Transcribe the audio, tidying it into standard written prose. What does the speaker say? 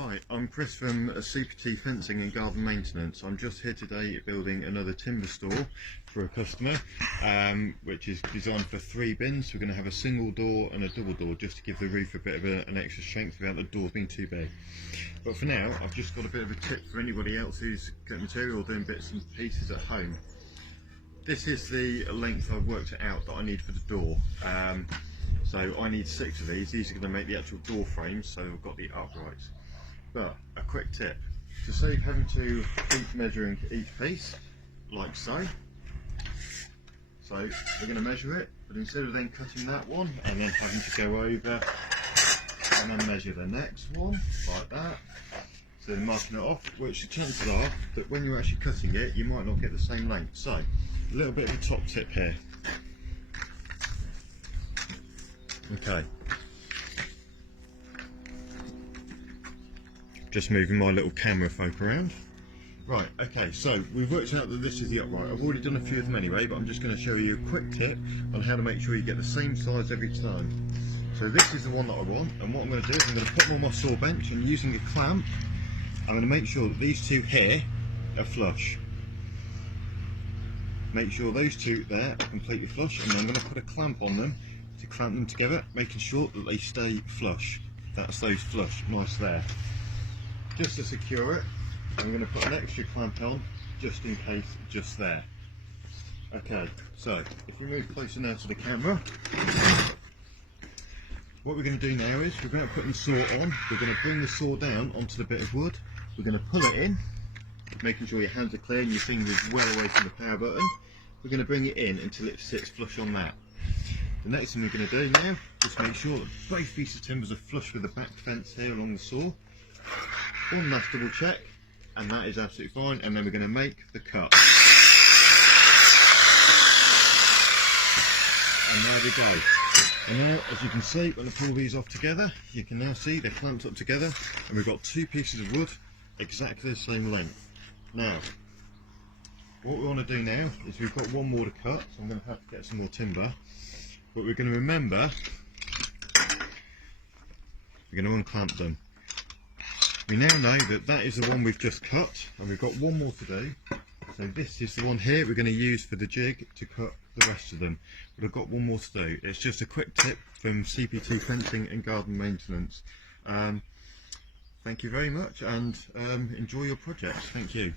Hi, I'm Chris from CPT Fencing and Garden Maintenance. I'm just here today building another timber store for a customer, which is designed for 3 bins. We're going to have a single door and a double door just to give the roof a bit of an extra strength without the doors being too big. But for now, I've just got a bit of a tip for anybody else who's cutting material or doing bits and pieces at home. This is the length I've worked it out that I need for the door. So I need 6 of these. These are going to make the actual door frames, so I've got the uprights. But a quick tip, to save having to keep measuring each piece, like so. So we're going to measure it, but instead of then cutting that one and then having to go over and then measure the next one, like that, so then marking it off, which the chances are that when you're actually cutting it, you might not get the same length. So a little bit of a top tip here. Okay. Just moving my little camera folk around. Right, okay, so we've worked out that this is the upright. I've already done a few of them anyway, but I'm just going to show you a quick tip on how to make sure you get the same size every time. So this is the one that I want, and what I'm going to do is I'm going to put them on my saw bench, and using a clamp, I'm going to make sure that these two here are flush. Make sure those two there are completely flush, and then I'm going to put a clamp on them to clamp them together, making sure that they stay flush. That's those flush, nice there. Just to secure it, I'm going to put an extra clamp on, just in case, just there. Okay, so if you move closer now to the camera, what we're going to do now is, we're going to put the saw on, we're going to bring the saw down onto the bit of wood, we're going to pull it in, making sure your hands are clear and your fingers well away from the power button. We're going to bring it in until it sits flush on that. The next thing we're going to do now, is make sure that both pieces of timbers are flush with the back fence here along the saw. One last double check, and that is absolutely fine, and then we're going to make the cut. And there we go. And now, as you can see, when I pull these off together, you can now see they're clamped up together, and we've got 2 pieces of wood exactly the same length. Now, what we want to do now is we've got one more to cut, so I'm going to have to get some more timber, but we're going to remember, we're going to unclamp them. We now know that that is the one we've just cut, and we've got one more to do. So this is the one here we're going to use for the jig to cut the rest of them. But I've got one more to do. It's just a quick tip from CPT Fencing and Garden Maintenance. Thank you very much, and enjoy your project. Thank you.